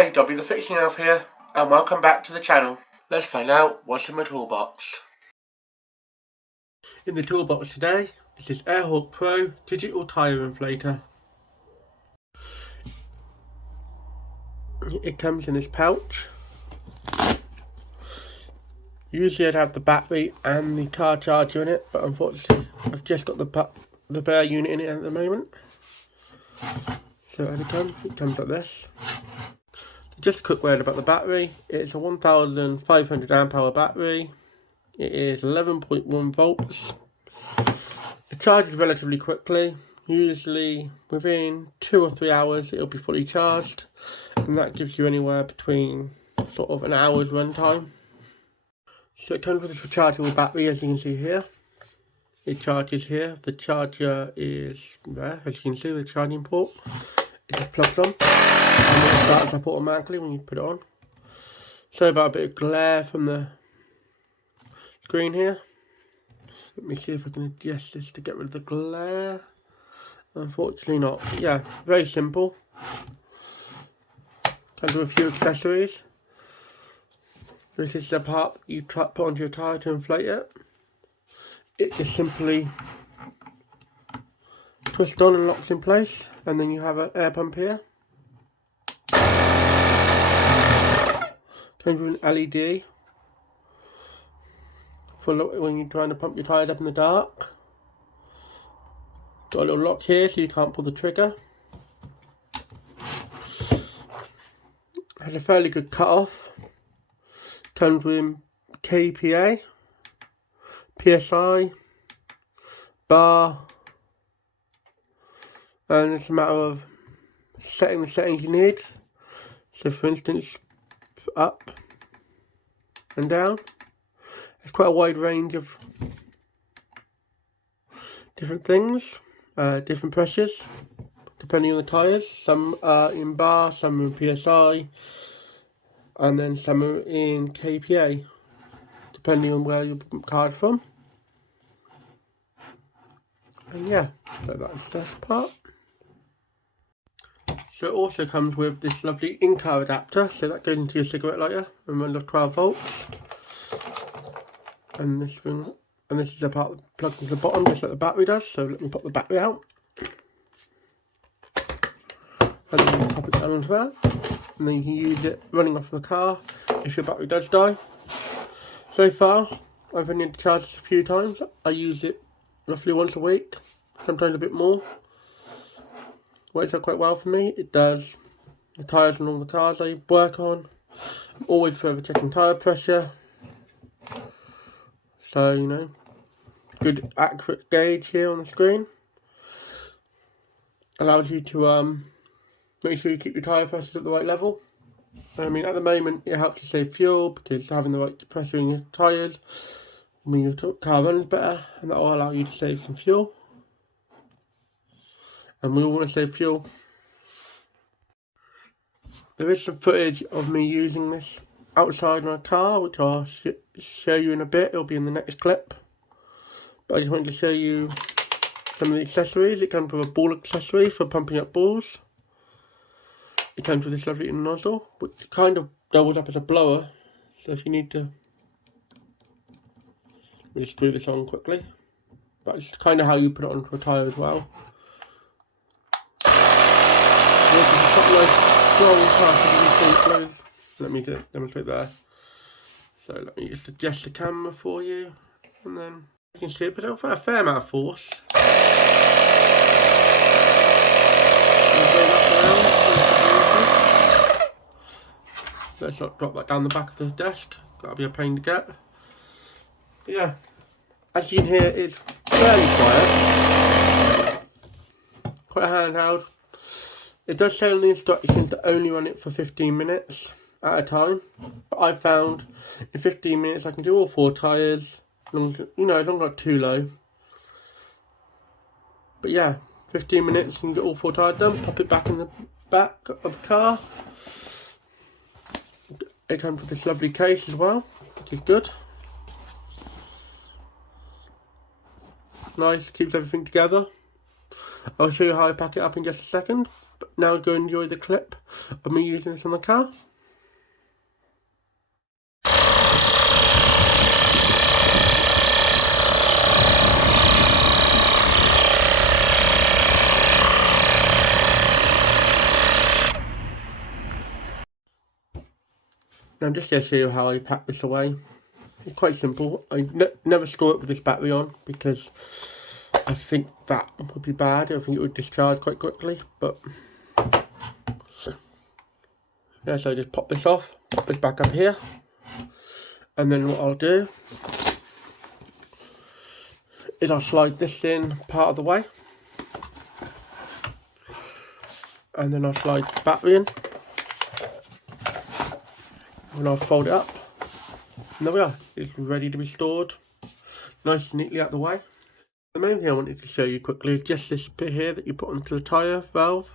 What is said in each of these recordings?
Hey Dobby, the fixing elf here, and welcome back to the channel. Let's find out what's in my toolbox. In the toolbox today, this is Airhawk Pro Digital Tyre Inflator. It comes in this pouch. Usually I'd have the battery and the car charger in it, but unfortunately I've just got the bare unit in it at the moment. So as it comes like this. Just a quick word about the battery. It's a 1500 amp hour battery. It is 11.1 volts. It charges relatively quickly. Usually within 2 or 3 hours it'll be fully charged, and that gives you anywhere between sort of an hour's run time. So it comes with a rechargeable battery, as you can see here. It charges here. The charger is there, as you can see, the charging port. It just plugs on, and it starts up automatically when you put it on. Sorry about a bit of glare from the screen here. Let me see if I can adjust this to get rid of the glare. Unfortunately not. Yeah, very simple. Comes with a few accessories. This is the part that you put onto your tyre to inflate it. It just simply twists on and locks in place, and then you have an air pump here. Comes with an LED for when you're trying to pump your tyres up in the dark. Got a little lock here so you can't pull the trigger. Has a fairly good cut off. Comes with kPa, PSI, bar, and it's a matter of setting the settings you need. So for instance, up and down. There's quite a wide range of different things, different pressures, depending on the tyres. Some are in bar, some are in PSI, and then some are in kPa, depending on where your car's from. And yeah, so that's this part. So it also comes with this lovely in-car adapter, so that goes into your cigarette lighter and runs off 12 volts. And this is the part that plugs into the bottom, just like the battery does. So let me pop the battery out, and then you pop it down as well, and then you can use it running off the car if your battery does die. So far, I've only charged this a few times. I use it roughly once a week, sometimes a bit more. Works out quite well for me. It does the tyres on all the cars I work on. I'm always further checking tyre pressure. So, you know, good accurate gauge here on the screen. Allows you to make sure you keep your tyre pressures at the right level. I mean, at the moment it helps you save fuel because having the right pressure in your tyres means your car runs better, and that will allow you to save some fuel. And we all want to save fuel. There is some footage of me using this outside my car, which I'll show you in a bit. It'll be in the next clip. But I just wanted to show you some of the accessories. It comes with a ball accessory for pumping up balls. It comes with this lovely nozzle, which kind of doubles up as a blower. So if you need to, we'll just screw this on quickly. But it's kind of how you put it onto a tyre as well. Let me demonstrate there. So let me just adjust the camera for you, and then you can see it put out a fair amount of force. Let's not drop that down the back of the desk. That'll be a pain to get. But yeah, as you can hear, it's fairly quiet. Quite a handheld. It does say on the instructions to only run it for 15 minutes at a time, but I found in 15 minutes I can do all 4 tyres, as long as I'm not too low. But yeah, 15 minutes you can get all 4 tyres done, pop it back in the back of the car. It comes with this lovely case as well, which is good. Nice, keeps everything together. I'll show you how I pack it up in just a second. But now go enjoy the clip of me using this on the car. Now I'm just going to show you how I pack this away. It's quite simple. I never store it with this battery on because I think that would be bad. I think it would discharge quite quickly. But yeah, so I just pop this off, pop this back up here, and then what I'll do is I'll slide this in part of the way, and then I'll slide the battery in, and I'll fold it up. And there we are, it's ready to be stored, nice and neatly out of the way. The main thing I wanted to show you quickly is just this bit here that you put onto the tyre valve.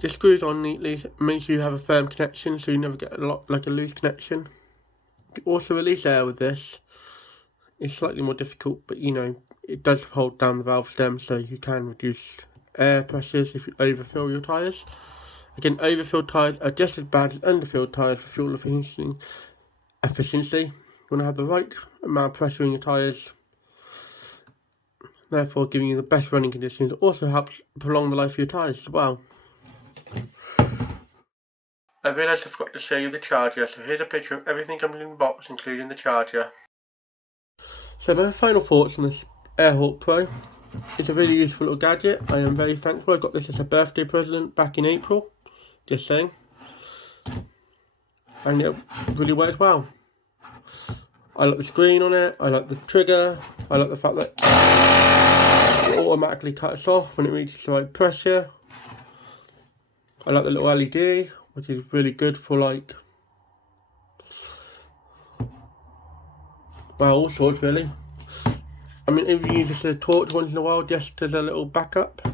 Just screws on neatly, make sure you have a firm connection so you never get a loose connection. You also release air with this. It's slightly more difficult, but you know, it does hold down the valve stem so you can reduce air pressures if you overfill your tyres. Again, overfilled tyres are just as bad as underfilled tyres for fuel efficiency. You want to have the right amount of pressure in your tyres, therefore giving you the best running conditions. It also helps prolong the life of your tyres as well. I realised I forgot to show you the charger, so here's a picture of everything coming in the box, including the charger. So my final thoughts on this Airhawk Pro. It's a really useful little gadget. I am very thankful I got this as a birthday present back in April, just saying. And it really works well. I like the screen on it, I like the trigger, I like the fact that it automatically cuts off when it reaches the right pressure. I like the little LED, which is really good for like, well, all sorts really. I mean, if you use this as a torch once in a while, just as a little backup.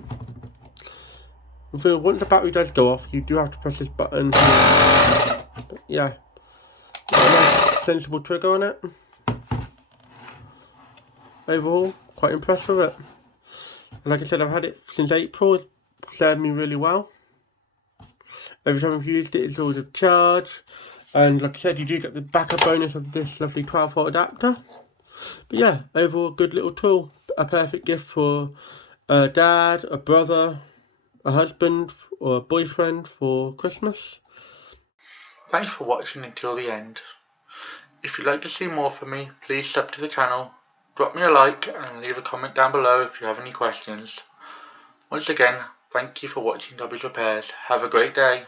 So once the battery does go off, you do have to press this button. But yeah, a nice sensible trigger on it. Overall, quite impressed with it. And like I said, I've had it since April. It's served me really well. Every time I've used it, it's always a charge. And like I said, you do get the backup bonus of this lovely 12-volt adapter. But yeah, overall, good little tool. A perfect gift for a dad, a brother, a husband, or a boyfriend for Christmas. Thanks for watching until the end. If you'd like to see more from me, please sub to the channel, drop me a like and leave a comment down below if you have any questions. Once again, thank you for watching Dobby's Repairs. Have a great day.